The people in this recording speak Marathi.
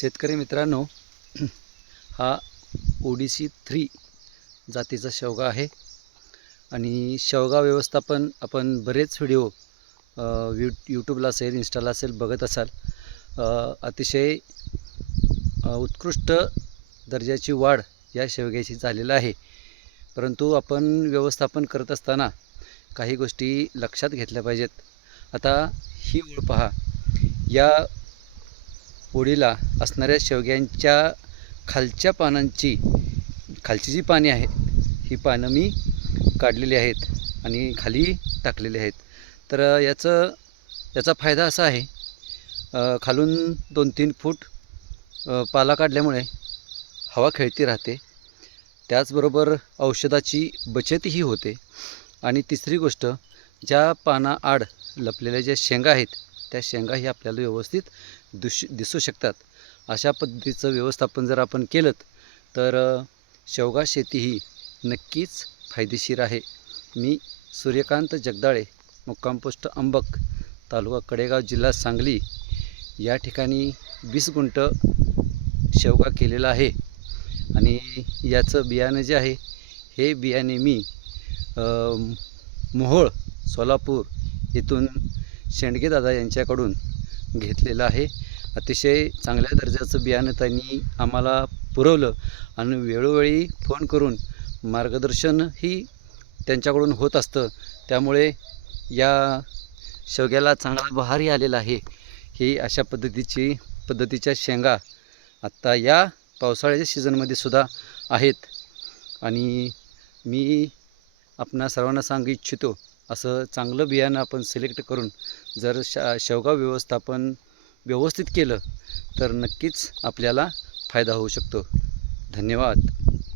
शेतकरी मित्रांनो, हा ओडिसी 3 जातीचा शेवगा आहे आणि शेवगा व्यवस्थापन आपण बरेच व्हिडिओ यूट्यूबला असेल, इंस्टाला असेल बघत असाल. अतिशय उत्कृष्ट दर्जाची वाढ या शेवग्याची झालेली आहे. परंतु आपण व्यवस्थापन करत असताना काही गोष्टी लक्षात घेतल्या पाहिजेत. आता ही ओळ पहा, या ओळीला असणाऱ्या शेवग्यांच्या खालच्या पानांची खालची जी पाने आहेत ही पानं मी काढलेली आहेत आणि खाली टाकलेली आहेत. तर याचा फायदा असा आहे, खालून 2-3 फूट पाला काढल्यामुळे हवा खेळती राहते, त्याचबरोबर औषधाची बचतही होते. आणि तिसरी गोष्ट, ज्या पानाआड लपलेल्या ज्या शेंगा आहेत त्या शेंगाही आपल्याला व्यवस्थित दिसू शकतात. अशा पद्धतीचं व्यवस्थापन जर आपण केलं तर शेवगा शेती ही नक्कीच फायदेशीर आहे. मी सूर्यकांत जगदाळे, मुक्काम पोस्ट अंबक, तालुका कडेगाव, जिल्हा सांगली या ठिकाणी 20 गुंठ शेवगा केलेला आहे. आणि याचं बियाणं जे आहे हे बियाणे मी मोहोळ, सोलापूर येथून शेंडगेदादा यांच्याकडून घेतलेलं आहे. अतिशय चांगल्या दर्जाचं बियाणं त्यांनी आम्हाला पुरवलं आणि वेळोवेळी फोन करून मार्गदर्शनही त्यांच्याकडून होत असतं. त्यामुळे या शेवग्याला चांगला बहारही आलेला आहे. ही अशा पद्धतीच्या शेंगा आत्ता या पावसाळ्याच्या सीझनमध्ये सुद्धा आहेत. आणि मी आपणा सर्वांना सांगू इच्छितो, असं चांगलं बियाणं आपण सिलेक्ट करून जर शेवगा व्यवस्थापन व्यवस्थित केलं तर नक्कीच आपल्याला फायदा होऊ शकतो. धन्यवाद.